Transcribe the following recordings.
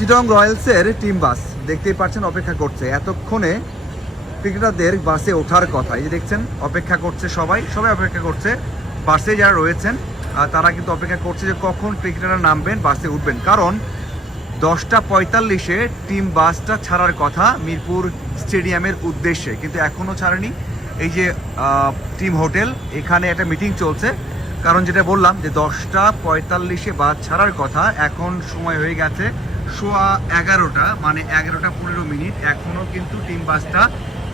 Chittagong রয়্যালসের team bus দেখতেই পাচ্ছেন অপেক্ষা করছে। এতক্ষণে ক্রিকেটারদের বাসে ওঠার কথা, এই যে দেখছেন অপেক্ষা করছে, সবাই অপেক্ষা করছে। বাসে যারা রয়েছেন তারা কিন্তু অপেক্ষা করছে যে কখন ক্রিকেটাররা নামবেন, বাসে উঠবেন। কারণ 10:45-এ টিম বাসটা ছাড়ার কথা মিরপুর স্টেডিয়ামের উদ্দেশ্যে, কিন্তু এখনও ছাড়েনি। এই যে টিম হোটেল, এখানে একটা মিটিং চলছে। কারণ যেটা বললাম যে 10:45-এ বাস ছাড়ার কথা, এখন সময় হয়ে গেছে 11:15, মানে 11:15, এখনও কিন্তু টিম বাসটা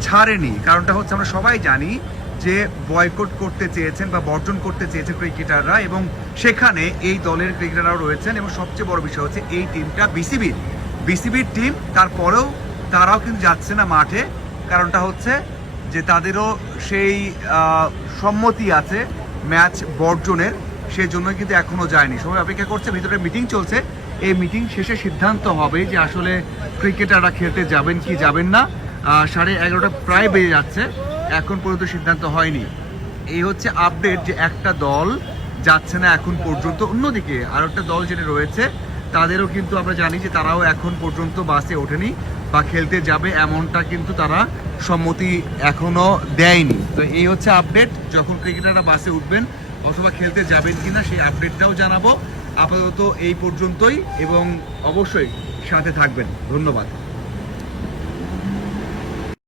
ছাড়েনি। কারণটা হচ্ছে আমরা সবাই জানি যে বয়কট করতে চেয়েছেন বা বর্জন করতে চেয়েছে ক্রিকেটাররা, এবং সেখানে এই দলের ক্রিকেটাররাও রয়েছেন। এবং সবচেয়ে বড় বিষয় হচ্ছে এই টিমটা বিসিবির টিম, তারপরেও তারাও কিন্তু যাচ্ছে না মাঠে। কারণটা হচ্ছে যে তাদেরও সেই সম্মতি আছে ম্যাচ বর্জনের, সেই জন্যই কিন্তু এখনও যায়নি। সবাই অপেক্ষা করছে, ভিতরে মিটিং চলছে। এই মিটিং শেষে সিদ্ধান্ত হবে যে আসলে ক্রিকেটাররা খেলতে যাবেন কি যাবেন না। 11:30 প্রায় বেজে যাচ্ছে, এখন পর্যন্ত সিদ্ধান্ত হয়নি। এই হচ্ছে আপডেট যে একটা দল যাচ্ছে না এখন পর্যন্ত। অন্যদিকে আর একটা দল যেটা রয়েছে তাদেরও কিন্তু আমরা জানি যে তারাও এখন পর্যন্ত বাসে ওঠেনি বা খেলতে যাবে এমনটা কিন্তু তারা সম্মতি এখনো দেয়নি। তো এই হচ্ছে আপডেট। যখন ক্রিকেটাররা বাসে উঠবেন অথবা খেলতে যাবেন কিনা সেই আপডেটটাও জানাবো। আপাতত এই পর্যন্তই, এবং অবশ্যই সাথে থাকবেন। ধন্যবাদ।